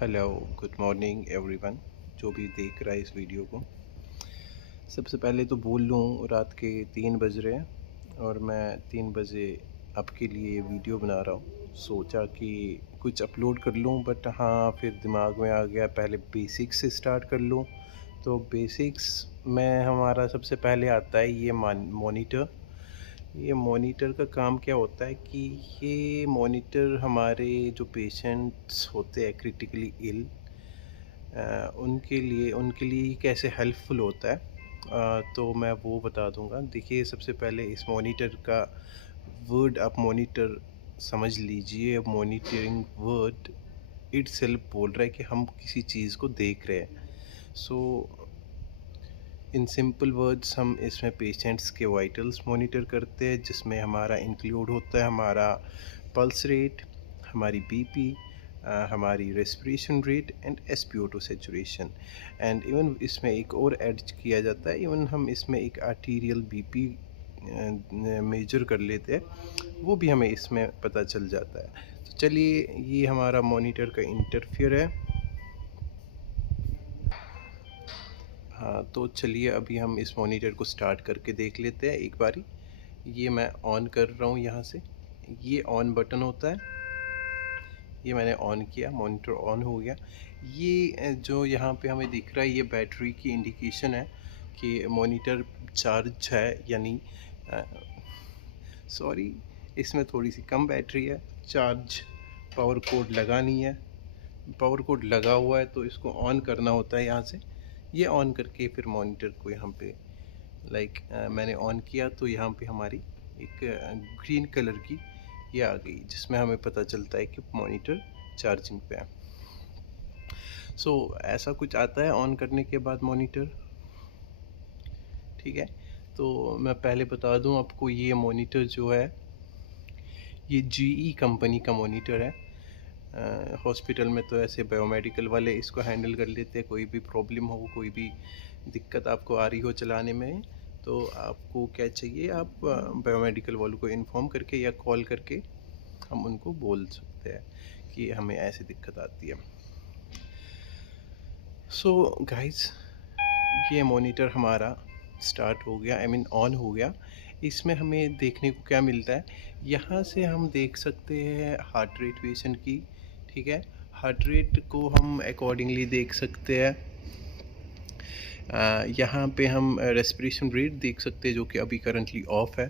Hello, good morning everyone जो भी देख रहा है इस वीडियो को। सबसे पहले तो बोल लूँ, रात के 3 बज रहे हैं और मैं 3 बजे आपके लिए ये वीडियो बना रहा हूँ। सोचा कि कुछ अपलोड कर लूँ, बट हाँ फिर दिमाग में आ गया पहले बेसिक्स से स्टार्ट कर लूँ। तो बेसिक्स में हमारा सबसे पहले आता है ये मॉनिटर। ये मॉनिटर का काम क्या होता है कि ये मॉनिटर हमारे जो पेशेंट्स होते हैं क्रिटिकली इल, उनके लिए कैसे हेल्पफुल होता है। तो मैं वो बता दूंगा। देखिए, सबसे पहले इस मॉनिटर का वर्ड आप मॉनिटर समझ लीजिए। अब मॉनिटरिंग वर्ड इट सेल्फ बोल रहा है कि हम किसी चीज़ को देख रहे हैं। सो इन सिंपल वर्ड्स हम इसमें पेशेंट्स के वाइटल्स मॉनिटर करते हैं, जिसमें हमारा इंक्लूड होता है हमारा पल्स रेट, हमारी बीपी, हमारी respiration rate and SpO2 saturation. And even इसमें एक और ऐड किया जाता है, इवन हम इसमें एक आर्टीरियल बीपी मेजर कर लेते हैं, वो भी हमें इसमें पता चल जाता है। तो चलिए, ये हमारा मॉनिटर का इंटरफेयर है। हाँ, तो चलिए अभी हम इस मॉनिटर को स्टार्ट करके देख लेते हैं एक बारी। ये मैं ऑन कर रहा हूँ यहाँ से। ये ऑन बटन होता है, ये मैंने ऑन किया, मॉनिटर ऑन हो गया। ये जो यहाँ पे हमें दिख रहा है, ये बैटरी की इंडिकेशन है कि मॉनिटर चार्ज है, यानी सॉरी, इसमें थोड़ी सी कम बैटरी है। चार्ज पावर कोड लगा नहीं है, पावर कोड लगा हुआ है, तो इसको ऑन करना होता है यहाँ से। ये ऑन करके फिर मॉनिटर को यहाँ पे मैंने ऑन किया, तो यहाँ पे हमारी एक ग्रीन कलर की ये आ गई, जिसमें हमें पता चलता है कि मॉनिटर चार्जिंग पे है। सो ऐसा कुछ आता है ऑन करने के बाद मॉनिटर। ठीक है, तो मैं पहले बता दूं आपको, ये मॉनिटर जो है ये जीई कंपनी का मॉनिटर है। हॉस्पिटल में तो ऐसे बायोमेडिकल वाले इसको हैंडल कर लेते हैं। कोई भी प्रॉब्लम हो, कोई भी दिक्कत आपको आ रही हो चलाने में, तो आपको क्या चाहिए, आप बायोमेडिकल वालों को इन्फॉर्म करके या कॉल करके हम उनको बोल सकते हैं कि हमें ऐसी दिक्कत आती है। सो गाइस, ये मॉनिटर हमारा स्टार्ट हो गया, आई मीन ऑन हो गया। इसमें हमें देखने को क्या मिलता है, यहाँ से हम देख सकते हैं हार्ट रेट पेशेंट की। ठीक है, हार्ट रेट को हम अकॉर्डिंगली देख सकते हैं। यहाँ पे हम रेस्पिरेशन रेट देख सकते हैं, जो कि अभी करंटली ऑफ है।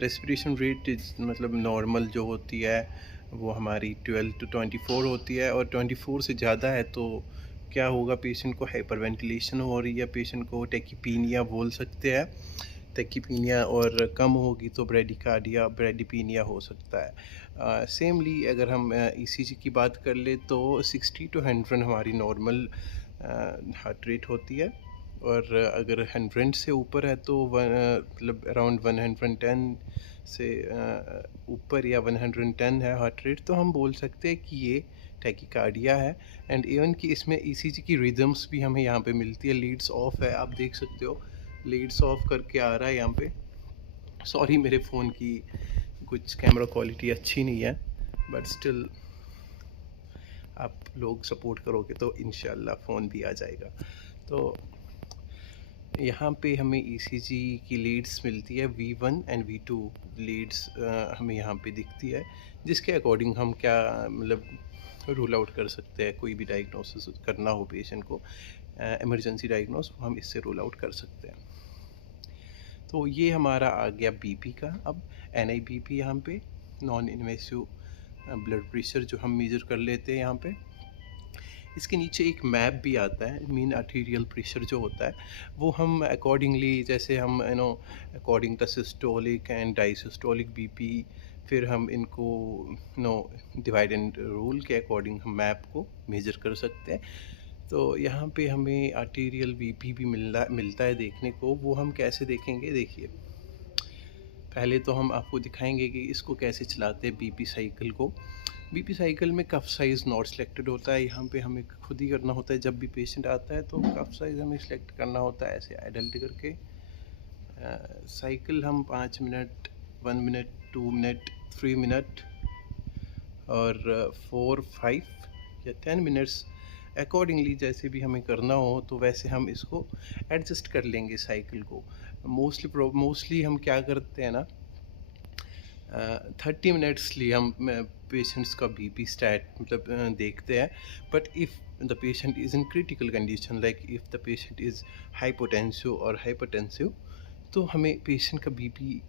रेस्पिरेशन रेट मतलब नॉर्मल जो होती है वो हमारी 12 to 24 होती है, और 24 से ज़्यादा है तो क्या होगा, पेशेंट को हाइपरवेंटिलेशन हो रही है, पेशेंट को टेकीपीनिया बोल सकते हैं। टेकीपीनिया और कम होगी तो ब्रेडिकार्डिया, ब्रेडिपीनिया हो सकता है। सेमली अगर हम ईसीजी की बात कर ले तो 60 to 100 हमारी नॉर्मल हार्ट रेट होती है, और अगर 100 से ऊपर है तो मतलब अराउंड 110 से ऊपर या 110 है हार्ट रेट, तो हम बोल सकते हैं कि ये टैकीकार्डिया है। एंड इवन कि इसमें ईसीजी की रिदम्स भी हमें यहाँ पे मिलती है। लीड्स ऑफ है, आप देख सकते हो, लीड्स ऑफ करके आ रहा है यहाँ पे। सॉरी, मेरे फ़ोन की कुछ कैमरा क्वालिटी अच्छी नहीं है, बट स्टिल आप लोग सपोर्ट करोगे तो इंशाल्लाह फ़ोन भी आ जाएगा। तो यहाँ पे हमें ईसीजी की लीड्स मिलती है, V1 एंड V2 लीड्स हमें यहाँ पे दिखती है, जिसके अकॉर्डिंग हम क्या मतलब रूल आउट कर सकते हैं। कोई भी डायग्नोसिस करना हो पेशेंट को, इमरजेंसी डायग्नोस, हम इससे रूल आउट कर सकते हैं। तो ये हमारा आ गया बीपी का। अब NIBP यहाँ पे नॉन इन्वेसिव ब्लड प्रेशर जो हम मेजर कर लेते हैं यहाँ पे। इसके नीचे एक मैप भी आता है, मीन आर्टीरियल प्रेशर जो होता है वो हम अकॉर्डिंगली, जैसे हम according the systolic and diastolic BP, फिर हम इनको डिवाइड एंड रूल के अकॉर्डिंग हम मैप को मेजर कर सकते हैं। तो यहाँ पे हमें आर्टीरियल बीपी भी मिलता है देखने को। वो हम कैसे देखेंगे, देखिए पहले तो हम आपको दिखाएंगे कि इसको कैसे चलाते हैं बीपी साइकिल को। बीपी साइकिल में कफ साइज़ नॉट सिलेक्टेड होता है, यहाँ पे हमें खुद ही करना होता है। जब भी पेशेंट आता है तो कफ साइज़ हमें सिलेक्ट करना होता है, ऐसे एडल्ट करके। साइकिल हम 5 मिनट, 1 मिनट, 2 मिनट, 3 मिनट और 4, 5 या 10 मिनट्स, अकॉर्डिंगली जैसे भी हमें करना हो तो वैसे हम इसको एडजस्ट कर लेंगे साइकिल को। मोस्टली हम क्या करते हैं ना, 30 मिनट्सली हम पेशेंट्स का बीपी स्टैट मतलब देखते हैं। But if the patient is in critical condition, like if the patient is hypotensive और हाइपरटेंसिव, तो हमें पेशेंट का बीपी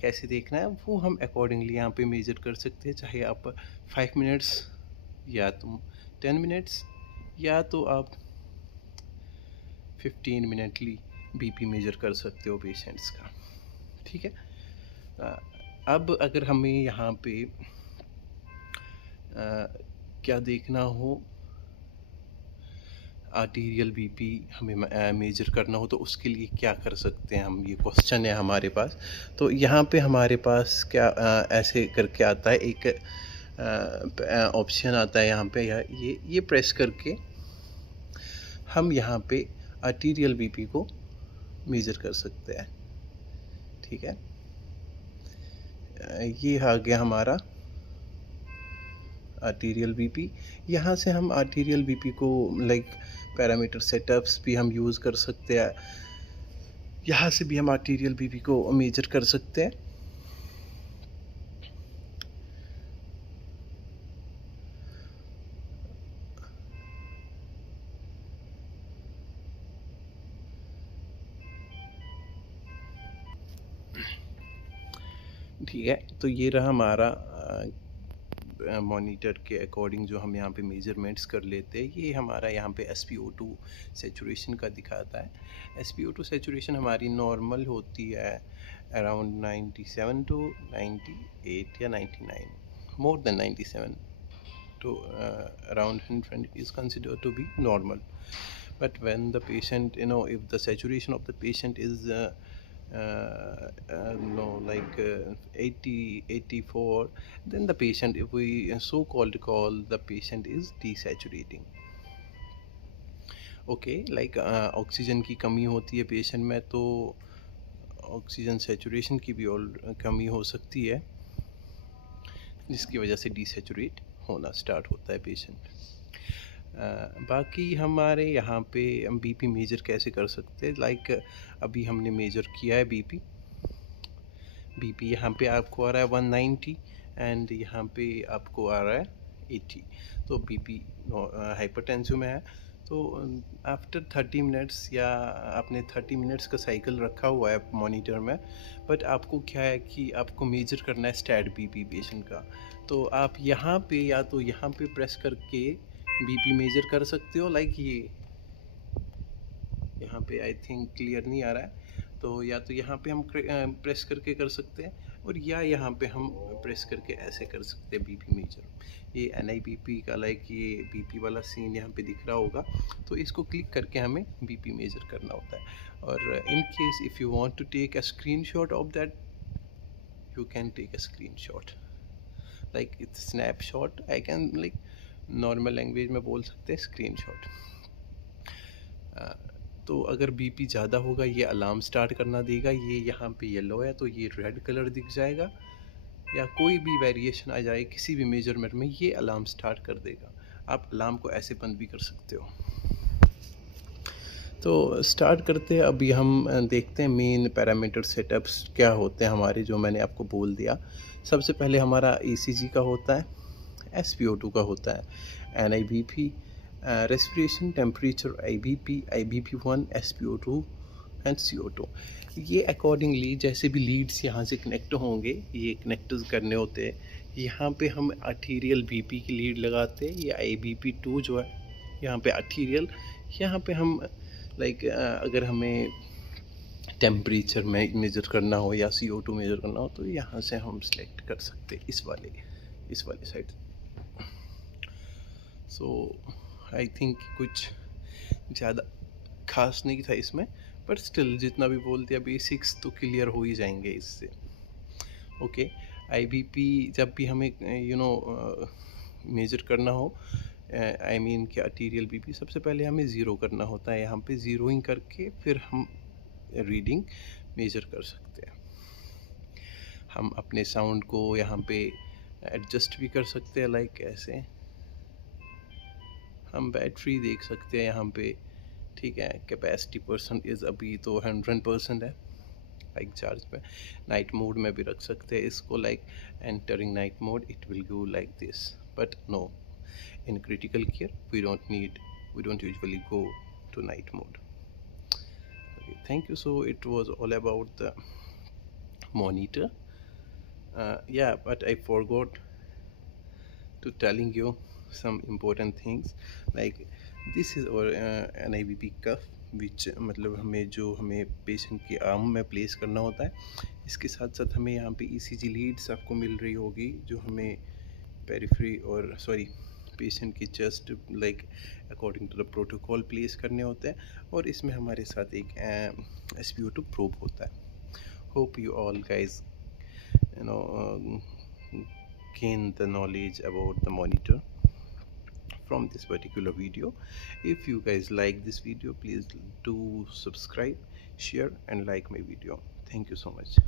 कैसे देखना है वो हम अकॉर्डिंगली यहाँ पे मेजर कर सकते हैं। चाहे आप 5 मिनट्स या तो 10 मिनट्स या तो आप 15 मिनटली बीपी मेजर कर सकते हो पेशेंट्स का। ठीक है। अब अगर हमें यहाँ पे क्या देखना हो, आर्टीरियल बीपी हमें मेजर करना हो तो उसके लिए क्या कर सकते हैं हम, ये क्वेश्चन है हमारे पास। तो यहाँ पे हमारे पास क्या ऐसे करके आता है, एक ऑप्शन आता है यहाँ पे, ये प्रेस करके हम यहाँ पे आर्टीरियल बीपी को मेजर कर सकते हैं। ठीक है, ये आ गया हमारा आर्टीरियल बीपी। यहाँ से हम आर्टीरियल बीपी को लाइक पैरामीटर सेटअप्स भी हम यूज़ कर सकते हैं, यहाँ से भी हम आर्टीरियल बीपी को मेजर कर सकते हैं। ठीक है, तो ये रहा हमारा मॉनिटर के अकॉर्डिंग जो हम यहाँ पे मेजरमेंट्स कर लेते हैं। ये हमारा यहाँ पे SpO2 सेचुरेशन का दिखाता है। SpO2 सेचुरेशन हमारी नॉर्मल होती है अराउंड 97 to 98 या 99, more than 97 to around 120 is considered to be normal. But when the patient, if the saturation of the patient is like 80, 84, then the patient, if we so-called call the patient is desaturating. Okay, like oxygen की कमी होती है patient में, तो oxygen saturation की भी कमी हो सकती है, जिसकी वजह से डिसेचुरेट होना स्टार्ट होता है पेशेंट। बाकी हमारे यहाँ पे हम बीपी मेजर कैसे कर सकते हैं, लाइक अभी हमने मेजर किया है बीपी यहाँ पे आपको आ रहा है 190 एंड यहाँ पे आपको आ रहा है 80, तो बीपी हाइपरटेंसिव में है। तो आफ्टर 30 मिनट्स, या आपने 30 मिनट्स का साइकिल रखा हुआ है मॉनिटर में, बट आपको क्या है कि आपको मेजर करना है स्टैट बीपी पेशेंट का, तो आप यहाँ पे या तो यहाँ पे प्रेस करके बीपी मेजर कर सकते हो, लाइक ये यहाँ पे आई थिंक क्लियर नहीं आ रहा है, तो या तो यहाँ पे हम प्रेस करके कर सकते हैं, और या यहाँ पे हम प्रेस करके ऐसे कर सकते हैं बीपी मेजर। ये NIBP का लाइक ये बीपी वाला सीन यहाँ पे दिख रहा होगा, तो इसको क्लिक करके हमें बीपी मेजर करना होता है। और in case if you want to take a screenshot of that, you can take a screenshot, like it's snapshot, I can like normal language में बोल सकते हैं स्क्रीनशॉट। तो अगर बीपी ज़्यादा होगा ये अलार्म स्टार्ट करना देगा, ये यहाँ पे येलो है तो ये रेड कलर दिख जाएगा, या कोई भी वेरिएशन आ जाए किसी भी मेजरमेंट में ये अलार्म स्टार्ट कर देगा। आप अलार्म को ऐसे बंद भी कर सकते हो। तो स्टार्ट करते हैं, अभी हम देखते हैं मेन पैरामीटर सेटअप्स क्या होते हैं हमारे, जो मैंने आपको बोल दिया। सबसे पहले हमारा ECG का होता है, SpO2 का होता है, NIBP, respiration, temperature, IBP1, SpO2 and CO2। ये अकॉर्डिंगली जैसे भी लीड्स यहाँ से कनेक्ट होंगे, ये कनेक्ट करने होते हैं, यहाँ पे हम आर्टीरियल बीपी की लीड लगाते हैं, ये IBP2 जो है यहाँ पे आर्टीरियल, यहाँ पे हम लाइक अगर हमें टेम्परेचर में मेजर करना हो या CO2 मेजर करना हो, तो यहाँ से हम सिलेक्ट कर सकते हैं इस वाले साइड। सो आई थिंक कुछ ज़्यादा खास नहीं था इसमें, बट स्टिल जितना भी बोल दिया बेसिक्स तो क्लियर हो ही जाएंगे इससे। ओके, IBP जब भी हमें मेजर करना हो, आई मीन कि आर्टीरियल बीपी, सबसे पहले हमें ज़ीरो करना होता है, यहाँ पे ज़ीरोइंग करके फिर हम रीडिंग मेजर कर सकते हैं। हम अपने साउंड को यहाँ पे एडजस्ट भी कर सकते हैं, लाइक ऐसे, हम बैटरी देख सकते हैं यहाँ पे, ठीक है। कैपेसिटी परसेंट इज़ अभी तो 100% है, लाइक चार्ज पे। नाइट मोड में भी रख सकते हैं इसको, like entering night mode it will go like this, but no, in critical care we don't usually go to night mode. Okay, thank you. So it was all about the monitor. Yeah, but I forgot to telling you some important things, like this is our NIBP cuff, which मतलब हमें patient के arm में place करना होता है। इसके साथ साथ हमें यहाँ पे ECG लीड्स आपको मिल रही होगी, जो हमें पेरिफेरी और सॉरी पेशेंट की chest like according to the protocol place करने होते हैं, और इसमें हमारे साथ एक SpO2 प्रोब होता है। Hope you all guys gain the knowledge about the monitor from this particular video. If you guys like this video, please do subscribe, share and like my video. Thank you so much.